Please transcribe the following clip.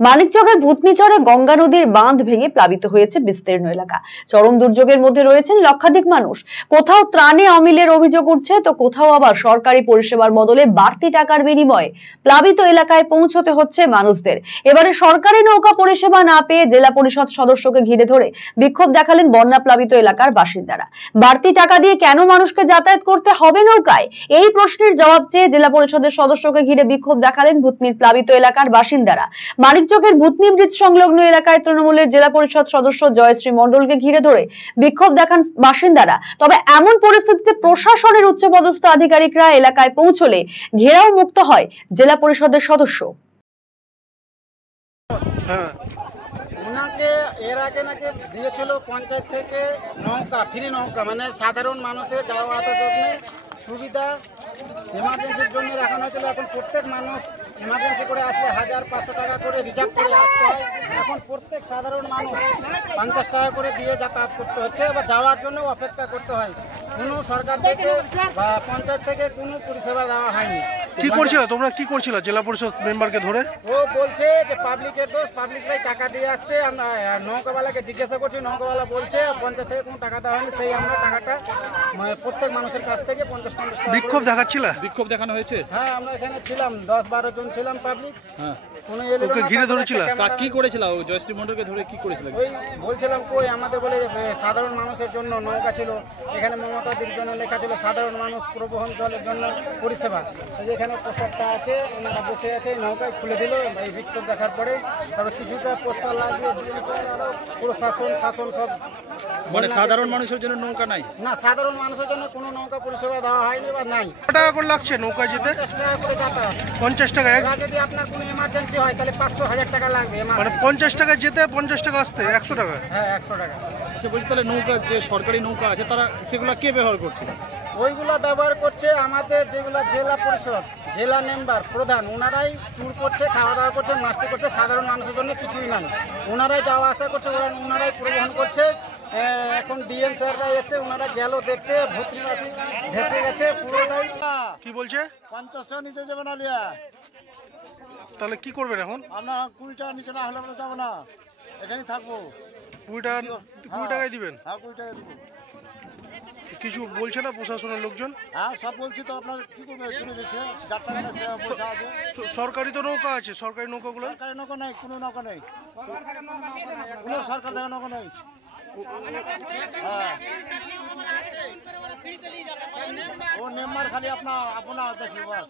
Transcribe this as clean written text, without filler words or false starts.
মানিকচকের ভূতনিচরে গঙ্গা নদীর বাঁধ ভেঙে প্লাবিত হয়েছে বিস্তীর্ণ এলাকা। চরম দুর্যোগের মধ্যে রয়েছেন লক্ষাধিক মানুষ। কোথাও ত্রাণে অমিলের অভিযোগ উঠছে, তো কোথাও আবার সরকারি পরিষেবার বদলে বাড়তি টাকার বিনিময়ে প্লাবিত এলাকায় পৌঁছতে হচ্ছে মানুষদের। এবারে সরকারি নৌকা পরিষেবা না পেয়ে জেলা পরিষদ সদস্যকে ঘিরে ধরে বিক্ষোভ দেখালেন বন্যা প্লাবিত এলাকার বাসিন্দারা। বাড়তি টাকা দিয়ে কেন মানুষকে যাতায়াত করতে হবে নৌকায়, এই প্রশ্নের জবাব চেয়ে জেলা পরিষদের সদস্যকে ঘিরে বিক্ষোভ দেখালেন ভূতনির প্লাবিত এলাকার বাসিন্দারা। মানিকচকের ভূতনি ব্রিজ সংলগ্ন এলাকায় তৃণমূলের জেলা পরিষদ সদস্য জয়শ্রী মণ্ডলকে ঘিরে ধরে বিক্ষোভ দেখান বাসিন্দারা। তবে এমন পরিস্থিতিতে প্রশাসনের উচ্চপদস্থ আধিকারিকরা এলাকায় পৌঁছলে ঘেরাও মুক্ত হয় জেলা পরিষদের সদস্য। ওনাকে এর আগে নাকি দিয়েছিল পঞ্চায়েত থেকে নৌকা, ফ্রি নৌকা, মানে সাধারণ মানুষের যাওয়া আসার জন্য সুবিধা এমার্জেন্সির জন্য রাখানো হয়েছিল। এখন প্রত্যেক মানুষ এমার্জেন্সি করে আসলে 1500 টাকা করে রিজার্ভ করে আসতে হয়। এখন প্রত্যেক সাধারণ মানুষ 50 টাকা করে দিয়ে যাতায়াত করতে হচ্ছে বা যাওয়ার জন্য অপেক্ষা করতে হয়। কোনো সরকার থেকে বা পঞ্চায়েত থেকে কোনো পরিষেবা দেওয়া হয়নি। কি করছিল তোমরা, কি করছিল জেলা পরিষদ মেম্বারকে ধরে? ও বলছে যে পাবলিকের দোষ, পাবলিকরাই টাকা দিয়ে আসছে। আমরা নৌকাওয়ালাকে জিজ্ঞাসা করছি, নৌকাওয়ালা বলছে পঞ্চায়েত থেকে কোনো টাকা দেওয়া হয়নি। সেই আমরা টাকাটা প্রত্যেক মানুষের কাছ থেকে 50-50 টাকা। বিক্ষোভ দেখাচ্ছিল? বিক্ষোভ দেখানো হয়েছে। হ্যাঁ, আমরা এখানে ছিলাম 10-12 জন ছিলাম পাবলিক। হ্যাঁ, ওকে ঘিরে ধরেছিল। কি করেছিল ও জয়শ্রী মণ্ডলকে ধরে কি করেছিল? ওই বলছিলাম কই আমাদের বলে সাধারণ মানুষের জন্য নৌকা ছিল, এখানে মমতা দির জন্য লেখা ছিল সাধারণ মানুষ প্রবহন জলের জন্য পরিষেবা। এই এখানে পোস্টারটা আছে, ওনারা বসে আছে, নৌকায় খুলে দিল এই বিক্ষোভ দেখার পরে। তবে কিছুটা পোস্টার লাগিয়ে প্রশাসন শাসন সব, মানে সাধারণ মানুষের জন্য নৌকা নাই না, সাধারণ মানুষের জন্য কোনো নৌকা পরিষেবা দেওয়া হয়নি বা নাই। কত টাকা করে লাগছে নৌকা যেতে? 50 টাকা করে যাতায়াত। 50 টাকা? যদি আপনার কোনো এমার্জেন্সি হয় তাহলে 500-1000 টাকা লাগবে। মানে 50 টাকা যেতে, 50 টাকা আসতে, 100 টাকা? হ্যাঁ, 100 টাকা। আচ্ছা, বলছি তাহলে নৌকা যে সরকারি নৌকা আছে তারা সেগুলো কে ব্যবহার করছে? ওইগুলো ব্যবহার করছে আমাদের যেগুলো জেলা পরিষদ, জেলা মেম্বার, প্রধান, ওনারাই ট্যুর করছে, খাওয়া দাওয়া করছে, মাস্তি করছে। সাধারণ মানুষের জন্য কিছুই নাই, ওনারাই যাওয়া আসা করছে, ওনারাই পরিবহন করছে। এখন ডিএম স্যাররা এসছে, ওনারা গেল দেখতে, ভূতনিবাসী ভেসে গেছে পুরোটাই। কি বলছে? 50 টাকা নিচে যাবে না লিয়া। তাহলে কি করবেন এখন? আমরা 20 টাকা নিচে না হলে আমরা যাবো না, এখানেই থাকবো। 20 টাকায় দিবেন? হ্যাঁ, 20 টাকা দিব। কিছু বলছে না প্রশাসনের লোকজন? হ্যাঁ, সব বলছি তো, আপনার কি করবে, শুনে যাচ্ছে যাত্রা পয়সা আছে। সরকারি তো নৌকা আছে, সরকারি নৌকাগুলো? সরকারি নৌকা নেই, কোনো নৌকা নেই, কোনো সরকার দেখা নৌকা নেই। ও মেম্বার খালি আপনার দেখি বাস।